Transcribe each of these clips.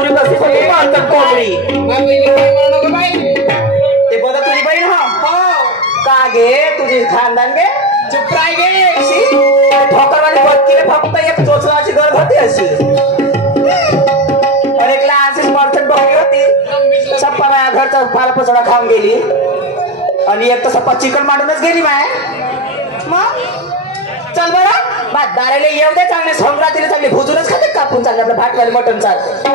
कोंबडी बसली होती मांतर कोंबडी ते बघा तुझी बहीण हा का गे तुझी खानदान गे चुप राय गे ठोकरवाली बदकीले फक्त एक चोचवाची गरज होती अशी आणि एक लहानशी मरचट बघली होती सप्पा माझ्या घरचा फार पचडा खाऊन गेली आणि एक तर सप्पा चिकन मांडूनच गेली माय मग चल बरं भात दारेले येऊ दे चांगले संक्रांतीला चांगले भुजूनच खाते कापून चांगले आपलं भातवाले मटण चाल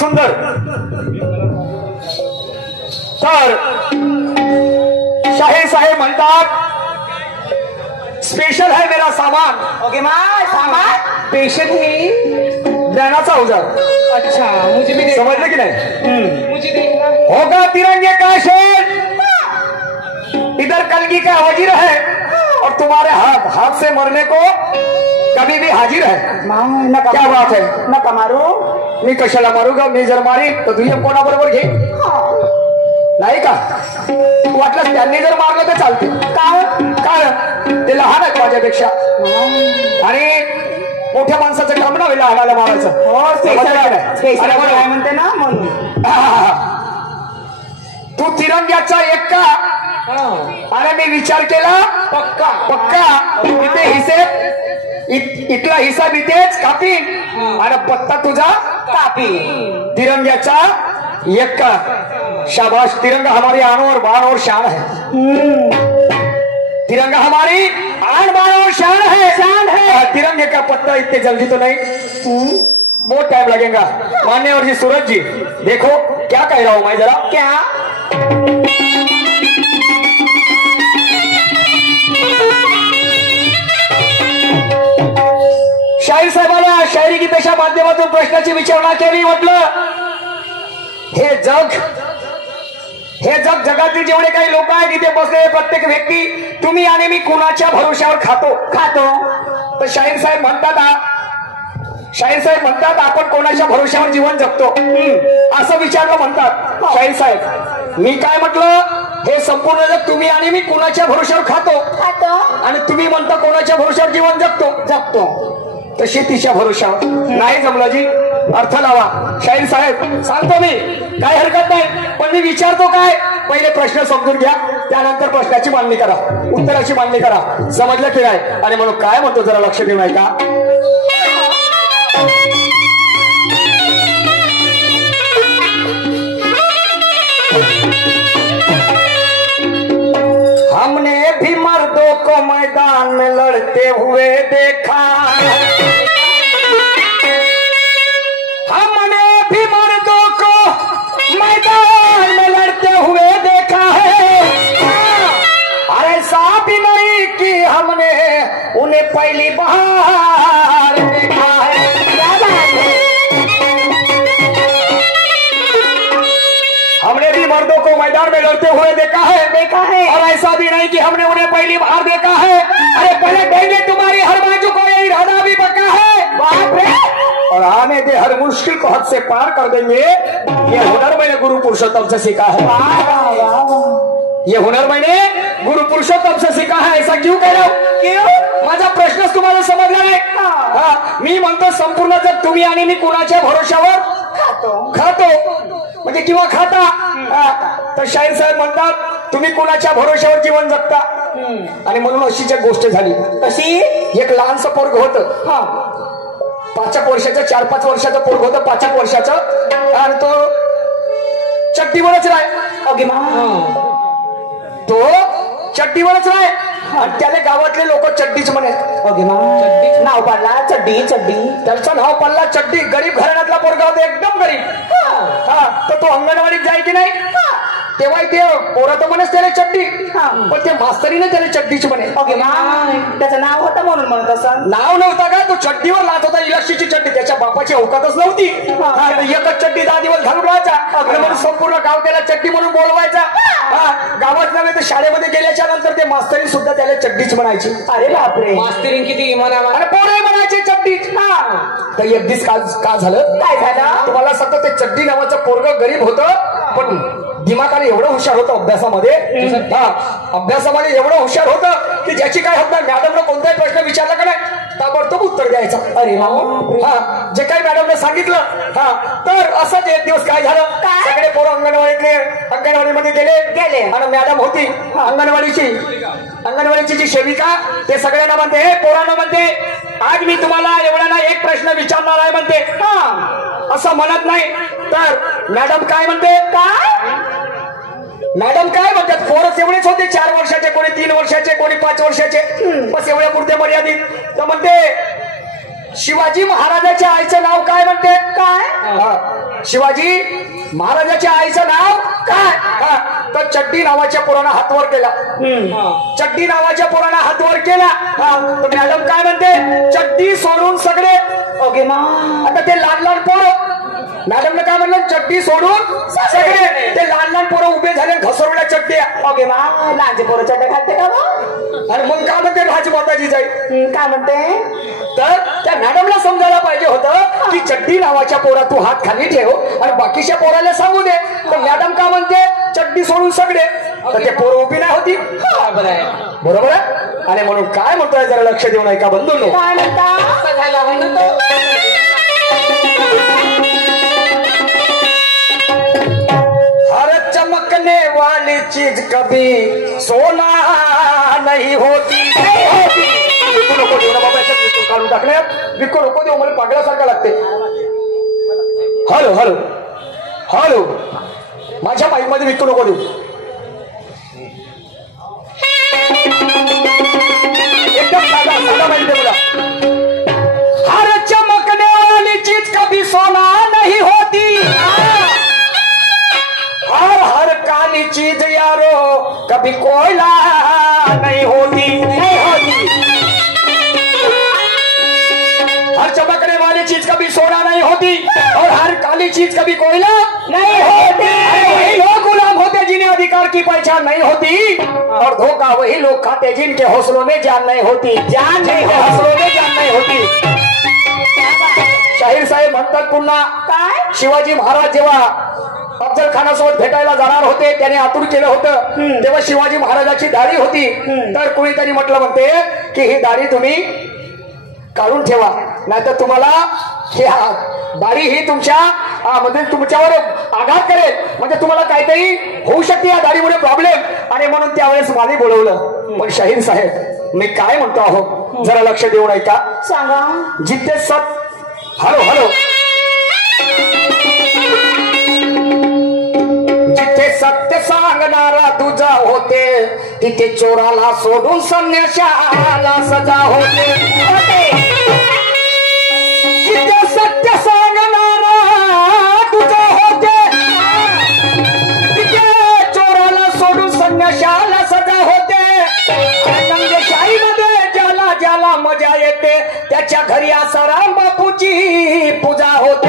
सुंदर तर शाहीर साहेब म्हणतात स्पेशल है मेरा सामान। ओके माँ सामान पेशेंट है ज्ञानाचा अवजार। अच्छा मुझे भी समझले की नहीं? मुझे देखना होगा तिरंगे का शेर, इधर कलगी का वजीर है और तुम्हारे हाथ हाथ से मरने को कभी भी हाजिर है। क्या बात है? नका मारू मी कशाला मारूगा? मी जर मारी तर दुय्यम कोणाबरोबर घे? नाही का? वाटलं त्यांनी जर मारलं तर चालते. काय ते लहान आहेत माझ्यापेक्षा आणि मोठ्या माणसाचं काम नव्हे लहानाला मारायचं. स्पेशल काय म्हणते ना म्हणून. तू तिरंग्याचा एक का? अरे मी विचार केला पक्का पक्का इथे हिसे इथला हिस्सा मी तेच कापी आणि पत्ता तुझा कापी. तिरंग्याचा एक का? शाबाश. तिरंगा हमारी आन और बान और शान है. तिरंगा हमारी आन बान और शान है. तिरंगे का पत्ता इतने जल्दी तो नहीं, बहुत टाइम लगेगा. मान्यवर जी, सूरज जी, देखो क्या कह रहा हूं मैं जरा. क्या? शाहीर साहेबाला शायरी गीताच्या माध्यमातून प्रश्नाची विचारणा केली. म्हटलं हे जग जगातील जेवढे काही लोक आहेत इथे बसलेले प्रत्येक व्यक्ती तुम्ही आणि मी कुणाच्या भरोश्यावर खातो. तर शाहीर साहेब म्हणतात आपण कोणाच्या भरोश्यावर जीवन जगतो असं विचारलं म्हणतात. शाहीर साहेब मी काय म्हटलं, हे संपूर्ण जग तुम्ही आणि मी कुणाच्या भरोश्यावर खातो आणि तुम्ही म्हणता कोणाच्या भरोश्यावर जीवन जगतो. तशी तिच्या भरोश्यावर नाही जमलं जी. अर्थ लावा. शाहीर साहेब सांगतो मी, काय हरकत नाही, पण मी विचारतो काय, पहिले प्रश्न समजून घ्या, त्यानंतर प्रश्नाची मांडणी करा, उत्तराची मांडणी करा. समजलं की नाही? आणि म्हणून काय म्हणतो जरा लक्ष देऊ नये का? हमने भी मर्दों को मैदान में लड़ते हुए देखा, हमने भी मर्दों को मैदान में लड़ते हुए देखा है. और ऐसा भी नहीं कि हमने उन्हें पहली बार देखा है. हमने भी मर्दों को मैदान में लड़ते हुए देखा है और ऐसा भी नहीं कि हमने उन्हें पहली बार देखा है. अरे पहले देंगे तुम्हारी हर बाजू को, ये इरादा भी पक्का है. बाप रे. और आने दे हर मुश्किल को हद से पार कर देंगे. ये हुनर मैंने गुरु पुरुषोत्तम से सीखा है. ये हुनर मैंने गुरु पुरुषोत्तम से सीखा है. ऐसा क्यों कह रहा हूं? क्यों? माझा प्रश्नच तुम्हाला समजला नाही. मी म्हणतो संपूर्ण जग तुम्ही आणि मी कुणाच्या भरोश्यावर खातो म्हणजे किंवा खाता. तर शाहीर साहेब म्हणतात तुम्ही कुणाच्या भरोश्यावर जीवन जगता. आणि म्हणून अशीच एक गोष्ट झाली. कशी? एक लहानसं पोरग होतं, 5 वर्षाचं, 4-5 वर्षाचं पोरग होतं, 5 वर्षाचं. आणि तो चड्डीवरच तो चड्डीवरच राय. आणि त्याला गावातले लोक चड्डीच म्हणे. नाव पाडला चड्डी. त्याचं नाव पडला चड्डी. गरीब घराण्यातला पोरगा होता, एकदम गरीब. तर तो अंगणवाडीत जाय की नाही, तेव्हा ते पोरं तर म्हणेच त्याला चड्डी, पण ते मास्तरीने त्याला चड्डीच म्हणे. त्याचं नाव होतं म्हणून म्हणत असं. नाव नव्हता का, तो चड्डीवर लात होता, इलास्टिकची चड्डी. त्याच्या बापाची अवकातच नव्हती. एकच चड्डी 10 दिवस घालून राहायचा. म्हणून संपूर्ण गाव त्याला चड्डी म्हणून बोलवायचा. गावात नव्हे तर शाळेमध्ये गेल्याच्या नंतर ते मास्तरी सुद्धा त्याला चड्डीच म्हणायची. अरे बापरे. मास्तरीन किती म्हणावा. अरे पोरे म्हणायचे चड्डीच. तर एक दिवस का झालं, काय झालं तुम्हाला सांगतो. ते चड्डी नावाचं पोरग गरीब होतं, पण दिमागाने एवढं हुशार होतं अभ्यासामध्ये. अभ्यासामध्ये एवढं हुशार होतं की ज्याची काय होत नाही. मॅडमनं कोणताही प्रश्न विचारला का नाही, ताबडतोब उत्तर द्यायचं. अरे जे काही मॅडमने सांगितलं. तर असंच एक दिवस काय झालं, सगळे पोरं अंगणवाडीमध्ये गेले आणि मॅडम होती अंगणवाडीची जी सेविका, ते सगळ्यांना म्हणते, हे पोरांना म्हणते, आज मी तुम्हाला एवढ्याला एक प्रश्न विचारणार आहे म्हणते. असं म्हणत नाही तर मॅडम काय म्हणते, मॅडम काय म्हणतात, पोरच एवढेच होते, 4 वर्षाचे, कोणी 3 वर्षाचे, कोणी 5 वर्षाचे, बस एवढ्या पुरते मर्यादित. तर म्हणते शिवाजी महाराजाच्या आईचं नाव काय म्हणते. काय? शिवाजी महाराजाच्या आईचं नाव काय. तर चड्डी नावाच्या पोरानं हात वर केला. चड्डी नावाच्या पोरानं हात वर केला. तर मॅडम काय म्हणते, चड्डी सोडून सगळे. आता ते लहान पोरं, मॅडमने काय म्हणलं, चड्डी सोडून सगळे. ते लहान पोरं उभे झाले, घसरवल्या चड्ड्या. लहानचे पोरं चड्ड्या घालते का? आणि मग काय म्हणते, राजमाताजी जाईल. काय म्हणते, तर त्या मॅडमला समजायला पाहिजे होतं की चड्डी नावाच्या पोरा तू हात खाली ठेव आणि बाकीच्या पोराला सांगू दे. तर मॅडम का म्हणते, चड्डी सोडून सगळे तर ते पोरं उभी नाही होती. बरोबर आहे. बरोबर आहे. आणि म्हणून काय म्हणतोय जरा लक्ष देऊ नये का बंधूंनो. काय म्हणता असं झालं म्हणतो. हर चमकने वाली चीज कभी सोना नहीं होती. विकू नको देऊ ना बाबा, याच्यात विकून काढून टाकण्यात विकू नको देऊ, मला पागल्यासारखं लागते. हॅलो हॅलो हॅलो, माझ्या माईक मध्ये विकू नको देऊ. एकदम साधा साधा माहिती दे मला. हर चमकने वाली चीज कभी सोना नहीं होती. हर हर काली चीज यारो कभी कोयला नहीं होती. नहीं होती. हर चमकने वाली चीज कभी सोना नहीं होती और हर काली चीज कभी कोयला नहीं होती. वही लोग गुलाम होते जिन्हें अधिकार की पहचान नहीं होती और धोखा वही लोग खाते जिनके हौसलों में जान नहीं होती. जान नहीं, हौसलों में जान नहीं होती. शाहीर साहेब म्हणतात पुन्हा काय शिवाजी महाराज जेव्हा अफजल खानासोबत भेटायला जाणार होते, त्याने आतुर केलं होतं, तेव्हा शिवाजी महाराजाची दाढी होती. तर कुणीतरी म्हटलं म्हणते की ही दाढी तुम्ही काढून ठेवा, नाहीतर तुम्हाला ही दाढी ही म्हणजे तुमच्यावर आघात करेल, म्हणजे तुम्हाला काहीतरी होऊ शकते या दाढीमुळे प्रॉब्लेम. आणि म्हणून त्यावेळेस मला बोलवलं. पण शाहीर साहेब मी काय म्हणतो आहो जरा लक्ष देऊ नये का. सांगा जिथे हॅलो हॅलो, जिथे सत्य सांगणारा तुझा होते तिथे चोराला सोडून संन्याशाला सजा होते. जिथे सत्य सांगणारा तुझा होते तिथे चोराला सोडून संन्याशाला सजा होते. नंदेशाहीमध्ये ज्याला ज्याला मजा येते त्याच्या घरी आसाराम बापूची पूजा होते.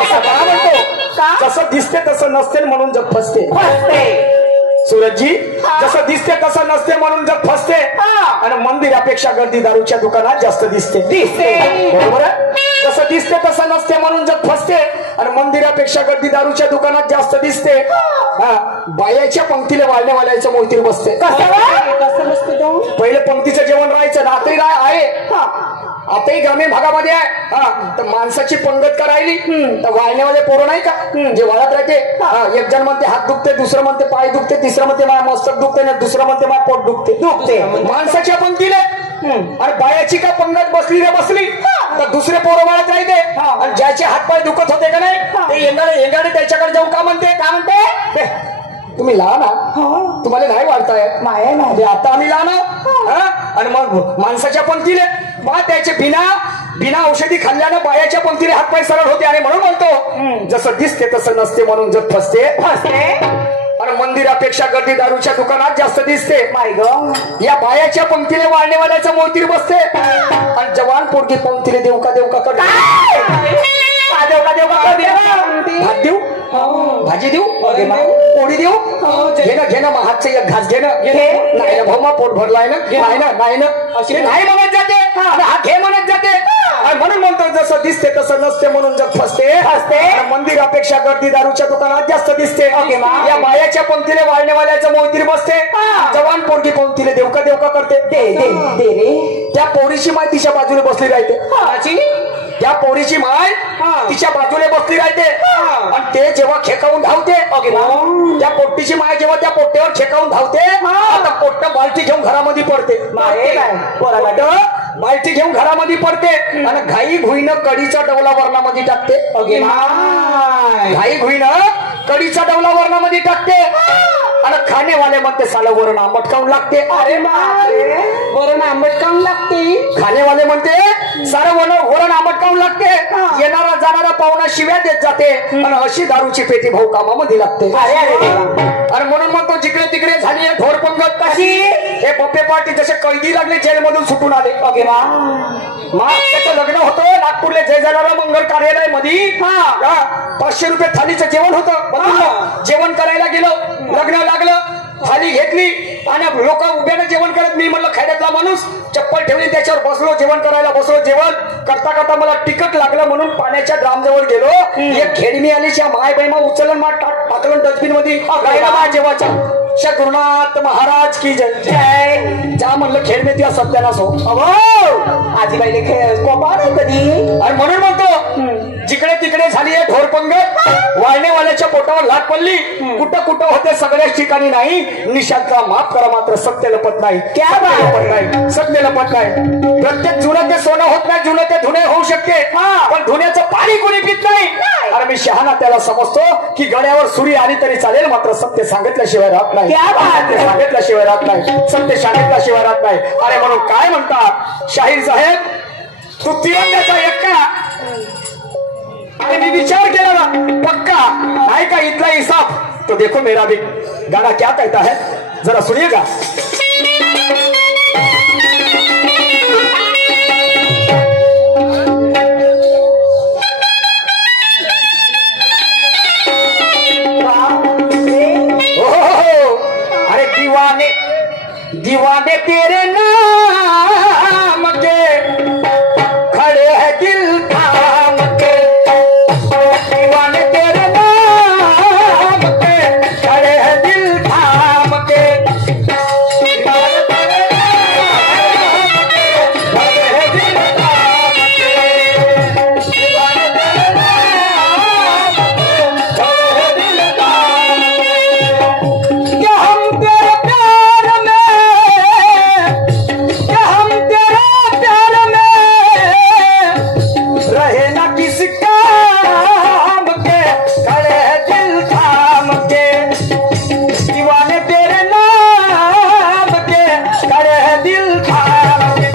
असं का म्हणतो, जसं दिसते तसं नसते म्हणून जग फसते. सूरजजी, जसं दिसते तसं नसते म्हणून जग फसते. आणि मंदिरापेक्षा गर्दी दारूच्या दुकानात जास्त दिसते. बरोबर आहे. जसं दिसते तसं नसते म्हणून जग फसते आणि मंदिरापेक्षा गर्दी दारूच्या दुकानात जास्त दिसते. बायाच्या पंक्तीला वाढण्यावाल्याचं मोतीर बसते. कसं बसते तो पहिले पंक्तीचं जेवण राहायचं ना, आताही आहे. आताही ग्रामीण भागामध्ये आहे. तर माणसाची पंगत का राहिली तर वाळण्यावाले पोरं नाही का जे वाळत राहते. एक जण म्हणते हात दुखते, दुसरं म्हणते पाय दुखते, तिसरं म्हणते माझ्या मस्तक दुखते, दुसरं म्हणते माझ्या पोट दुखते. माणसाच्या पंक्तीला आणि बायाची का पंगत बसली रे बसली तर दुसरे पोरं वाळत राहते. आणि ज्याचे हातपाय दुखत होते का नाही ते येंगाडे त्याच्याकडे जाऊन का म्हणते तुम्ही लहान आहात, तुम्हाला नाही वाढताय माया नाही. आता आम्ही लहान आहोत. आणि मग माणसाच्या पंक्तीले बा त्याचे बिना औषधी खाल्ल्यानं बायाच्या पंक्तीने हातपाय सरळ होते. आणि म्हणून म्हणतो जसं दिसते तसं नसते म्हणून जग फसते. आणि मंदिरापेक्षा गर्दी दारूच्या दुकानात जास्त दिसते. माय ग, या बायाच्या पंक्तीने वाढण्यावाल्याचं मोतीर बसते आणि जवान पोरगी पंक्तीने देऊ का करते. भात देऊ, भाजी देऊ, पोळी देऊ, घेणं हातचं एक घास घेणं. नाही भाऊ पोट भरलाय ना, नाही म्हणत जाते, हात घे म्हणत जाते. म्हणून म्हणतो जसं दिसते तसं नसते म्हणून जग फसते. मंदिरापेक्षा गर्दी दारूच्या दुकानात जास्त दिसते. या बायाच्या पंक्तीने वाळण्यावाल्याचं मोतीर बसते. जवान पोरगी पंक्तीने देऊ का करते. त्या पोरीची माय तिच्या बाजूने बसली राहते. त्या पोरीची माय तिच्या बाजूने बसली राहते. आणि ते जेव्हा खेकावून धावते त्या पोट्टीची माय जेव्हा त्या पोट्ट्यावर खेकावून धावते आता पोट्ट बालटी घेऊन घरामध्ये पडते. बालटी घेऊन घरामध्ये पडते आणि घाई घुईनं कडीचा डवला वर्णामध्ये टाकते. घाई घुईनं कडीचा डवला वर्णामध्ये टाकते. आणि खाणेवाले म्हणते साला वरण आंबट काऊन लागते. अरे वरण आंबट काऊन लागते. खाणेवाले म्हणते सारं वरण आंबट काऊन लागते. येणारा जाणारा पाहुणा शिव्या देत जाते आणि अशी दारूची पेटी भाऊ कामामध्ये लागते. आणि म्हणून म्हणतो जिकडे तिकडे झाली ढोर पंगत कशी. हे बप्पे पार्टी जसे कैदी लागले जेलमधून सुटून आले. त्याचं लग्न होतं नागपूरला जय जलाराम मंगल कार्यालय मध्ये. 500 रुपये थालीचं जेवण होतं. जेवण करायला गेलो, लग्न लागलं. थाली घेतली आणि लोक उभ्याने जेवण करत. मी म्हणलं खेड्यातला माणूस, चप्पल ठेवली त्याच्यावर बसलो, जेवण करायला बसलो. जेवण करता करता मला तिखट लागलं म्हणून पाण्याच्या ड्राम जवळ गेलो. एक खेडणी आली, माय बाई मा उचलून मा टाकलं डस्टबिन मध्ये. जेवायच्या गुरुनाथ महाराज की जय जय. जा म्हणलं खेळ में त्या सत्यानाश हो. आजीबाईले कोपा नाही कधी. आणि म्हणून म्हणतो जिकडे तिकडे झाली आहे ढोरपंगत. वाळणेवाल्याच्या पोटावर लाट पडली. कुठं कुठं होते सगळ्याच ठिकाणी नाही. निषादला माफ करा, मात्र सत्य लपत नाही. क्या लपत नाही, सत्य लपत नाही. प्रत्येक जुनं ते सोनं होत नाही, जुनं ते धुणे होऊ शकते, पण धुण्याचं पाणी कोणी पित नाही. आणि मी शहाणा त्याला समजतो की गड्यावर सुरी आली तरी चालेल, मात्र सत्य सांगितल्याशिवाय राहत नाही. सांगितल्याशिवाय राहत नाही, सत्य सांगितल्याशिवाय राहत नाही. अरे म्हणून काय म्हणतात शाहीर साहेब, तू तिरंग्याचा एक्का. आणि मी विचार केला ना पक्का नाही का इथला हिसाब. तो देखो मेरा भी गाना क्या कहता है, जरा सुनिएगा. अरे दीवाने दीवाने तेरे नाम के खड़े हैं दिल थाम के. दीवाने तेरे नाम के खड़े हैं दिल थाम के. दीवाने तेरे नाम के खड़े हैं दिल थाम के. दीवाने तेरे नाम के खड़े हैं दिल थाम के. क्या हम तेरे प्यार में, क्या हम तेरे प्यार में रहे ना किसी काम के. खड़े हैं दिल थाम के. दीवाने तेरे नाम के खड़े हैं दिल थाम के.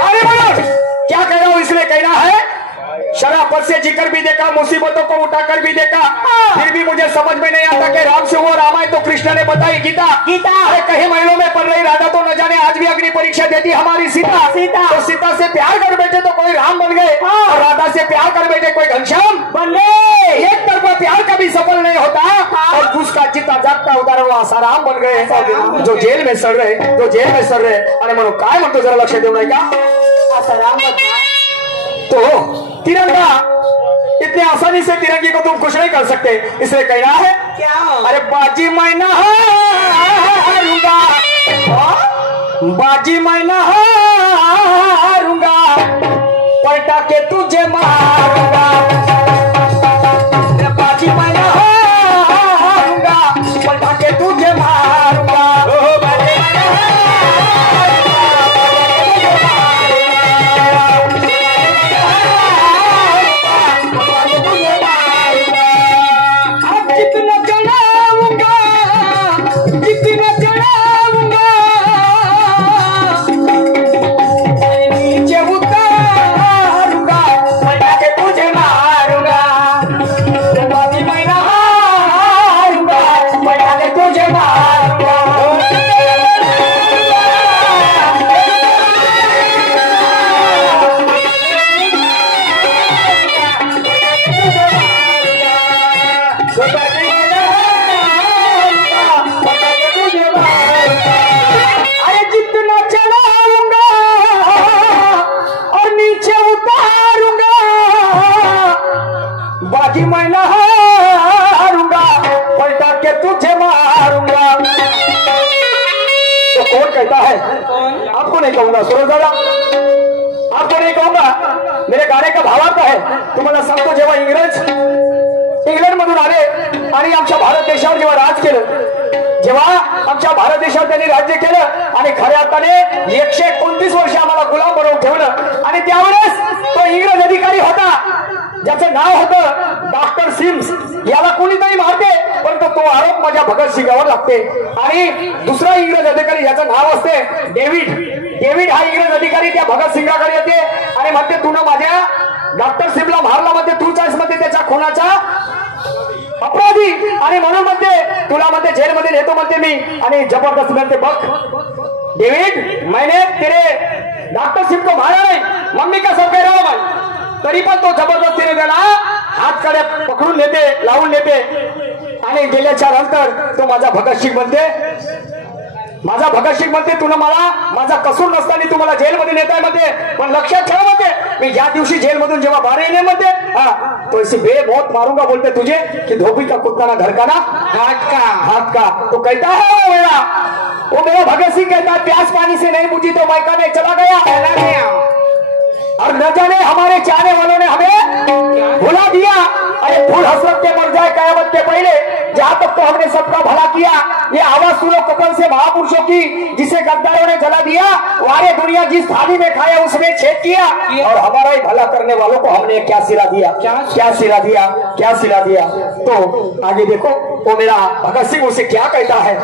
अरे बोलो क्या कह रहा हूं, इसलिए कहना है शराफत से जिक्र भी देखा, मुसीबतों को उठाकर भी देखा, फिर भी मुझे समझ में नहीं आता कि राम से हुआ रामायण तो कृष्ण ने बताई गीता. अरे कहीं महिलों में पड़ रही राधा तो न जाने आज भी अग्नि परीक्षा देती हमारी सीता. तो सीता से प्यार कर बैठे तो कोई राम बन गए, और राधा से प्यार कर बैठे कोई घनश्याम बन गए. एक तरफा प्यार कभी सफल नहीं होता, और दूसरा जितना जागता उदाहरण आसाराम बन गए, जो जेल में सड़ रहे, जो जेल में सड़ रहे. अरे म्हणून काय म्हणतो जरा लक्ष देऊ नाही का. आसाराम तो तिरंगा इतने आसानी से तिरंगे को तुम कुछ नहीं कर सकते, इसलिए कहना है क्या. अरे बाजी मैं न हारूंगा, बाजी मैं न हारूंगा, पलटा के तुझे मारूंगा. अरे बाजी मैं न हारूंगा, पलटा के तुझे मारूंगा. जितना चढ़ाऊंगा, जितना चढ़ाऊंगा, नीचे उतारूंगा, पलटा के तुझे मारूंगा. बाजी मैं न हारूंगा, पलटा के तुझे मारूंगा. अरे जितना चलाऊंगा और नीचे उतारूंगा, बाकी मैं न हारूंगा, पलटा के तुझे मारूंगा. तो कौन कहता है, आपको नहीं कहूंगा सूरज दादा, आपको नहीं कहूंगा. मेरे गाणे का भावार्थ आहे. तुम्हाला सांगतो, जेव्हा इंग्लंड मधून आले आणि आमच्या भारत देशावर जेव्हा राज केलं, जेव्हा आमच्या भारत देशावर त्यांनी राज्य केलं आणि खऱ्या अर्थाने 129 वर्ष आम्हाला गुलाम बनवून ठेवलं. आणि त्यावेळेस तो इंग्रज अधिकारी होता, ज्याचं नाव होतं डॉक्टर सिम्स. याला कोणीतरी मारते, परंतु तो आरोप माझ्या भगतसिंगावर लागते. आणि दुसरा इंग्रज अधिकारी याचं नाव असते डेव्हिड. डेव्हिड हा इंग्रज अधिकारी त्या भगतसिंगाकडे येते आणि म्हणते, तू ना माझ्या डॉक्टर सिमला मारला मध्ये तू चास मध्ये त्याच्या खुनाचा अपराधी आणि म्हणून म्हणते तुला म्हणते जेलमध्ये नेतो म्हणते मी आणि जबरदस्त म्हणते बघ डेविड मैंने तेरे डॉक्टर सिम को मारा नहीं मम्मी का सब कह रहा हूं मैं तरी पण तो जबरदस्तीने त्याला हातकडे पकडून नेते लावून नेते आणि गेल्याच्या नंतर तो माझा भगतसिंग म्हणते माझा भगतसिंग म्हणते तुला मला माझा कसूर नसताना तुम्हाला जेलमध्ये नेताय म्हणते पण लक्षात ठेव म्हणते मी ज्या दिवशी जेलमधून जेव्हा बाहेर येणे म्हणते हा तो इसे बेमौत मारूंगा बोलते तुझे कि धोबी का कुत्ता ना घर का ना हाथ का तो कहता है वो मेरा भगत सिंह कहता है प्यास पानी से नहीं बुझी तो मैका में चला गया और न जाने हमारे चाहने वालों ने हमें भुला दिया अरे फूल हसरत के मर जाए कयामत के पहले जहां तक तो हमने सबका भला किया ये आवाज सुनो कपल से महापुरुषों की जिसे गद्दारों ने जला दिया वारे दुनिया जिस थाली में खाया उसमें छेद किया और हमारा ही भला करने वालों को हमने क्या सिला दिया क्या सिला दिया क्या सिला दिया। तो आगे देखो वो मेरा भगत सिंह उसे क्या कहता है।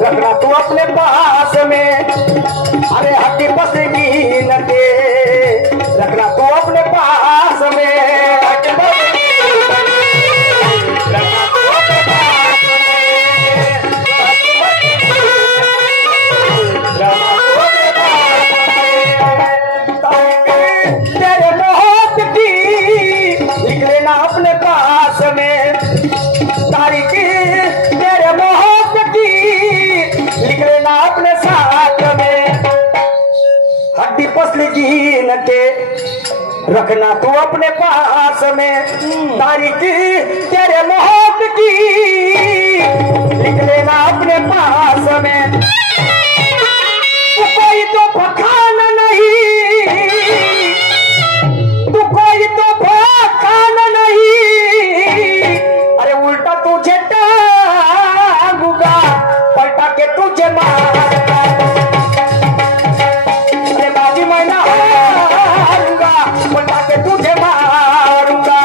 रखना तू अपने पास में अरे हड्डी पसगी लगे रखना तू अपने पास में रखना तू अपने पास में तेरे मौत की लिख लेना अपने पास में तारीख तेरे मौत की लिख लेना अपने साथ में हड्डी पसली कीन के रखना तू अपने पास में तारीख तेरे मौत की लिख लेना अपने पास में तू कोई तो पखान नहीं तू कोई तो पखान नहीं अरे उल्टा तुझे टांगूंगा पलटा के तुझे मार अरे बाजी मैं ना हारूंगा पलटा के तुझे मारूंगा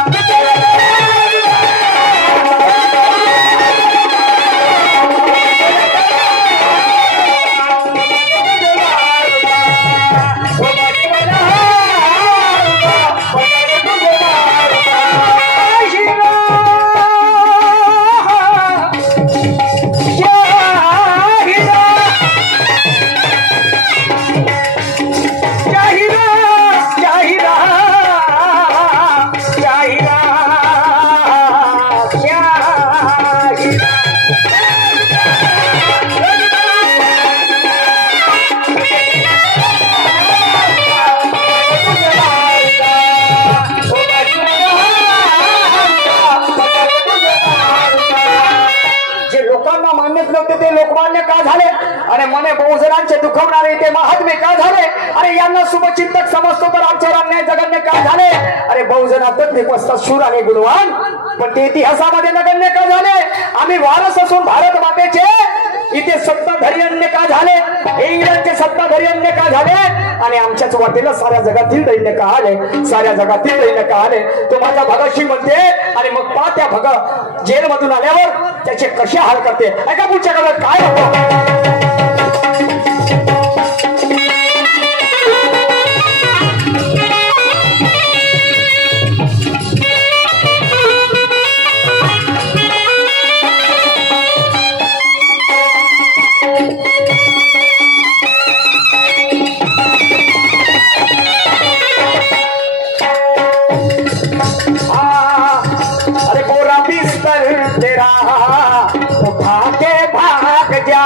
लोकमान्य का झाले अरे मने बहुजनांचे दुखवणारे ते महात्मे का झाले अरे यांना शुभचिंतक समजतो तर आमच्यावर अन्याय जगन्य का झाले अरे बहुजनातच निपसतात शूर आणि गुणवान पण ते इतिहासामध्ये नगण्य का झाले आम्ही वारस असून भारत मातेचे इथे सत्ताधारी अन्य का झाले इंग्लंडचे सत्ताधारी अन्य का झाले आणि आमच्याच वाटेला साऱ्या जगातील दैन्य का आले साऱ्या जगातील दैन्य का आले तो माझा भगतसिंग म्हणते आणि मग पा त्या भगत जेल मधून आल्यावर त्याचे कसे हाल करते ऐका पुढच्या काळात काय होतं तेरा उठा के भाग जा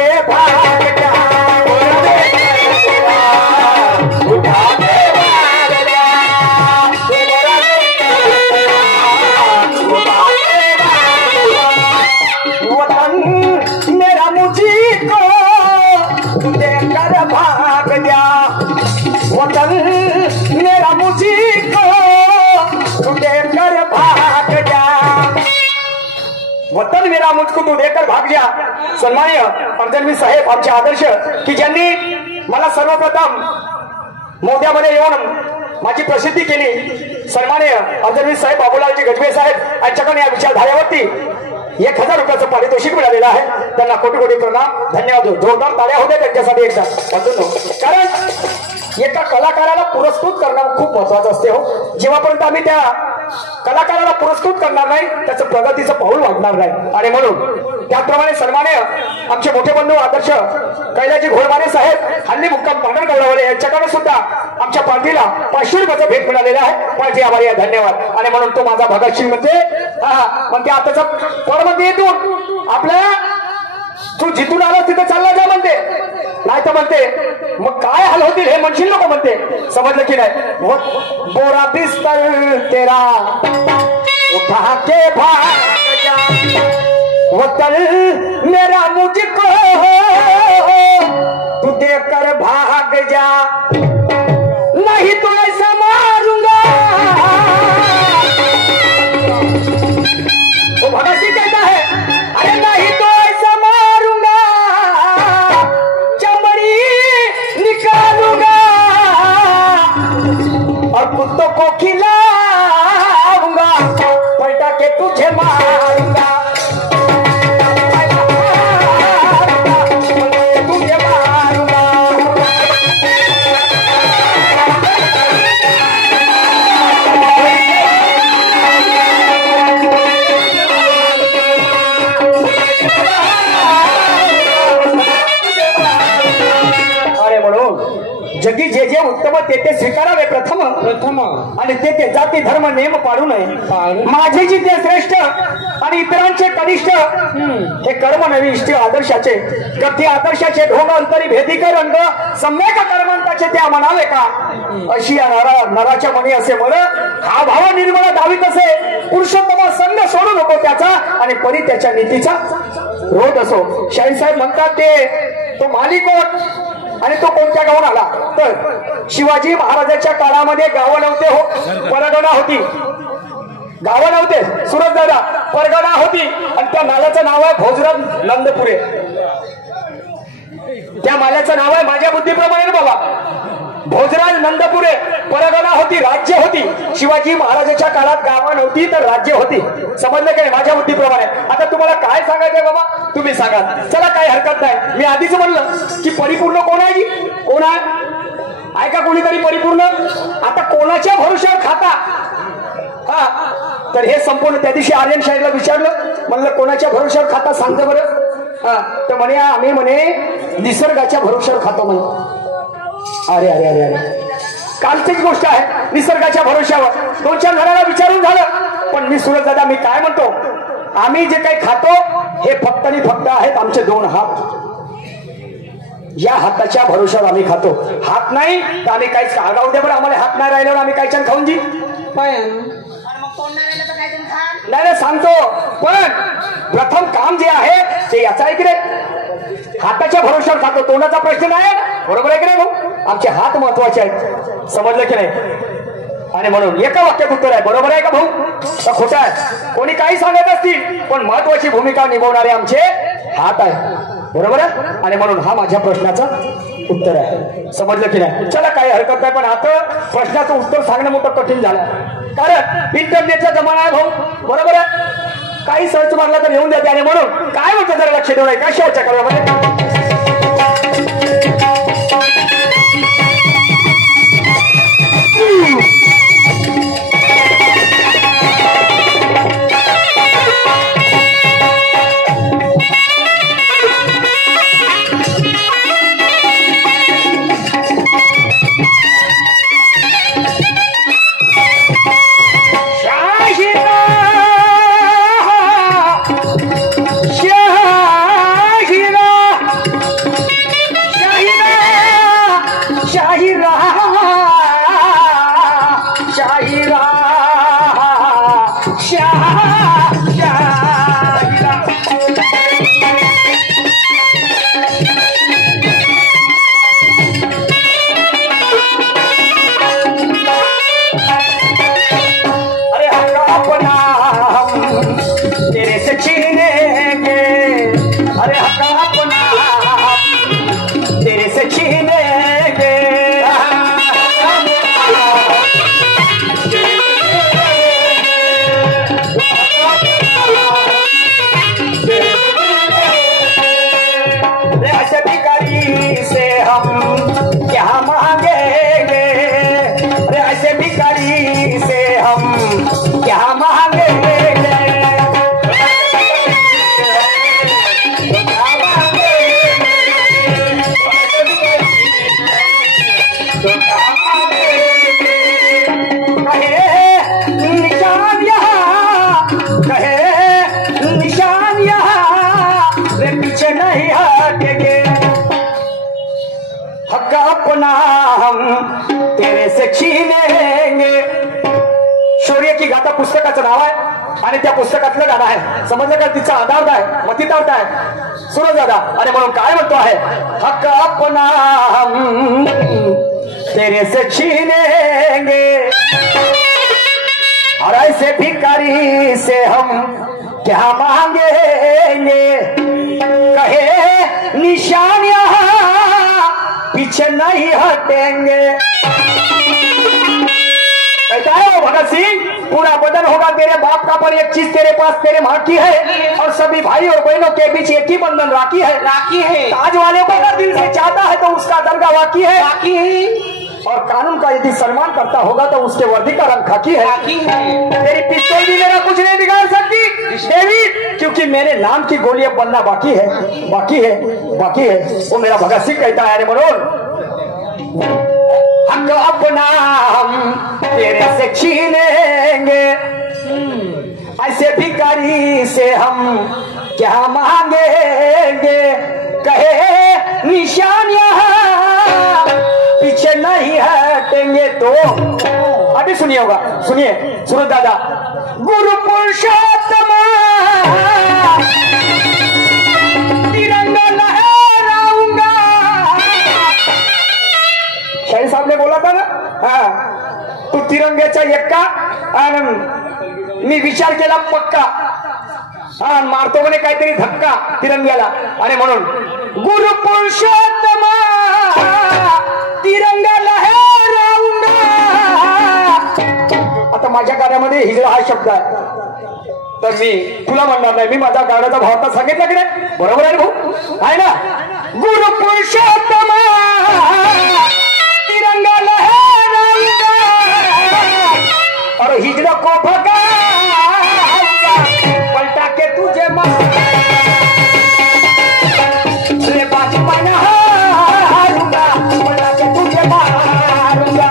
के भाग जा, उठा के भाग जा, उठा के भाग जा। वतन मेरा मुझको देकर भाग जा, वतन मेरा मुझको देकर भाग जा, वतन मेरा मुझको तू देकर भाग जा। सन्माननीय फडणवीस साहेब आमचे आदर्श की ज्यांनी मला सर्वप्रथम मोद्यामध्ये येऊन माझी प्रसिद्धी केली, सन्माननीय फडणवीस साहेब, बाबूलालजी गजबे साहेब यांच्याकडे या विचारधारेवरती 1000 रुपयाचं पारितोषिक मिळालेलं आहे. त्यांना कोटी कोटी प्रणाम, धन्यवाद. जोरदार टाळ्या होत्या त्यांच्यासाठी एकदा. कारण एका कलाकाराला पुरस्कृत करणं खूप महत्वाचं असते हो. जेव्हापर्यंत आम्ही त्या कलाकाराला पुरस्कृत करणार नाही त्याचं प्रगतीचं पाऊल वाढणार नाही. आणि म्हणून त्याप्रमाणे सन्माननीय आमचे मोठे बंधू आदर्श कैलाजी घोडमारे साहेब, हल्ली मुक्काम पांढर गवळावले यांच्याकडे सुद्धा आमच्या पार्टीला 500 रुपयाचं भेट मिळालेलं आहे. माझे आभारी आहे, धन्यवाद. आणि म्हणून तो माझा भगतसिंग म्हणते म्हणते आताचा पर म्हणते येतून आपल्या तू जिथून आला तिथे चालला जा म्हणते, नाही तर म्हणते मग काय हाल होतील हे म्हणशील नको म्हणते. समजलं की नाही. बोरा बिस्तर तेरा उठा के भाग जा, वतन मेरा मुझको तू देकर भाग जा, नहीं तो ऐसा मारूंगा। वो भगत सिंह कहता है अरे नहीं तो ऐसा मारूंगा, चमड़ी निकालूंगा और कुत्तों को खिलाऊंगा, पलटा के तुझे मारूंगा, तुझे मारूंगा। अरे म्हणून जगी जे जे उत्तम ते ते स्वीकारावे प्रथम आणि ते जाती धर्म नेम पाडू नये. माझे जे ते श्रेष्ठ आणि इतरांचे कनिष्ठ हे कर्म नवी इष्ट आदर्शाचे गती आदर्शाचे ढोंग अंतरी भेदिके रंग सम्यक कर्मांताचे त्या म्हणावे का, अशी या नराच्या मनी असे म्हण, हा भाव निर्मळ दावीत असे, पुरुषोत्तम संग सोडू नको त्याचा आणि परी त्याच्या नीतीचा रोध असो. शाहीसाहेब म्हणतात ते तो मालिकोट आणि तो कोणत्या गावून आला तर शिवाजी महाराजांच्या काळामध्ये गावं नव्हते हो, परगणा होती. गावं नव्हते सुरत दादा, परगणा होती आणि त्या नाल्याचं नाव आहे भोजराज नंदपुरे. त्या माल्याचं नाव आहे माझ्या बुद्धीप्रमाणे बाबा भोजराज नंदपुरे. परगणा होती, राज्य होती. शिवाजी महाराजांच्या काळात गावं नव्हती तर राज्य होती. समजलं की माझ्या बुद्धीप्रमाणे. आता तुम्हाला काय सांगायचंय बाबा तुम्ही सांगा. चला काही हरकत नाही. मी आधीच म्हणलं की परिपूर्ण कोण आहे, कोण आहे का कोणीतरी परिपूर्ण. आता कोणाच्या भरोश्यावर खाता हा तर हे संपूर्ण त्या दिवशी आर्यन शाहीला विचारलं, म्हणलं कोणाच्या भरोश्यावर खाता सांगतो बरं. हा तर म्हणे आम्ही म्हणे निसर्गाच्या भरोश्यावर खातो म्हणे. अरे अरे अरे अरे कालचीच गोष्ट आहे. निसर्गाच्या भरोश्यावर 2-4 घराला विचारून झालं. पण मी सुरत दादा मी काय म्हणतो, आम्ही जे काही खातो हे फक्त आणि फक्त आहेत आमचे 2 हात. या हाताच्या भरोश्यावर आम्ही खातो. हात नाही तर आम्ही काही आगाऊ द्या बरं. आम्हाला हात नाही राहिल्यावर आम्ही काही छान खाऊन जी नाही सांगतो. पण प्रथम काम जे आहे ते याचा आहे की रे हाताच्या भरोश्यावर खातो, तोंडाचा प्रश्न नाही. बरोबर आहे की नाही भाऊ. आमचे हात महत्वाचे आहेत. समजलं की नाही. आणि म्हणून एका वाक्यात उत्तर आहे. बरोबर आहे का भाऊ का खोटं आहे. कोणी काही सांगत असतील पण महत्वाची भूमिका निभावणारे आमचे हात आहे. बरोबर आहे. आणि म्हणून हा माझ्या प्रश्नाचा उत्तर आहे. समजलं की नाही. चला काही हरकत नाही. पण आता प्रश्नाचं उत्तर सांगणं मोठं कठीण झालं कारण इंटरनेटचा जमाना आहे भाऊ. बरोबर आहे. काही सर्च मारला तर येऊन जाते. आणि म्हणून काय म्हणतं जरा लक्ष देऊ नये का शेवटच्या कराव्यामध्ये शाहिरा छीनेंगे. शौर्य की गाथा पुस्तकाचं नाव आहे आणि त्या पुस्तकातलं गाणं आहे. समजलं का? तिचा आधार आहे, मतितार्थ आहे. सुरज दादा आणि म्हणून काय म्हणतो आहे, हक अपना हम तेरे से छीनेंगे और ऐसे भिखारी से हम क्या मांगेंगे. कहे निशान यहाँ पीछे नहीं हटेंगे. कहता है भगत सिंह, पूरा बदन होगा तेरे बाप का, पर एक चीज तेरे पास तेरे माँ की है और सभी भाई और बहनों के बीच एक ही बंधन राखी है. राखी है. ताज वाले को अगर दिल से चाहता है तो उसका दरगाह वाकी है. राखी है. और कानून का यदि सम्मान करता होगा तो उसके वर्दी का रंग खाकी है. राखी है. तेरी पिस्तौल भी मेरा कुछ नहीं बिगाड़ सकती देवी, क्योंकि मेरे नाम की गोलियां बनना बाकी है, बाकी है, बाकी है. वो मेरा भगत सिंह कहता है. अरे मनोज, हक अपना हम तेरे से छीनेंगे, ऐसे भिखारी से हम क्या मांगेंगे. कहे निशान यहाँ पीछे नहीं हटेंगे. तो अभी सुनिए होगा, सुनिए सूरज दादा. गुरु पुरुषोत्तम तिरंगा लहराऊंगा. शाहीर साहब ने बोला था ना, हा, तू तिरंग्याचा एक्का आणि मी विचार केला पक्का, हा, मारतो म्हणे काहीतरी धक्का तिरंग्याला. आणि म्हणून गुरु पुरुषोत्तम तिरंगा लहराऊंगा. आता माझ्या गाण्यामध्ये हिजडा हा शब्द आहे, तर मी तुला म्हणणार नाही. मी माझ्या गाण्याचा भाव तर सांगितला की नाही? बरोबर आहे भाऊ, आहे ना? गुरु पुरुषोत्तम तिरंगा लहराऊंगा और हिजड़ा को भगाऊंगा. पलटा के तुझे ले बाजी में हारूंगा, पलटा के तुझे मारूंगा.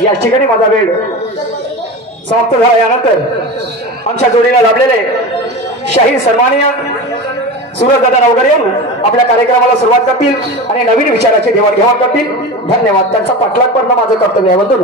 या ठिकाणी माझा वेळ समाप्त झाला. यानंतर आमच्या जोडीला लाभलेले शाहीर सन्माननीय सूरज दादा नवकर येऊन आपल्या कार्यक्रमाला सुरुवात करतील आणि नवीन विचाराची देवाणघेवाण करतील. धन्यवाद. त्यांचा पाठलाग करणं माझं कर्तव्य आहे. बंधू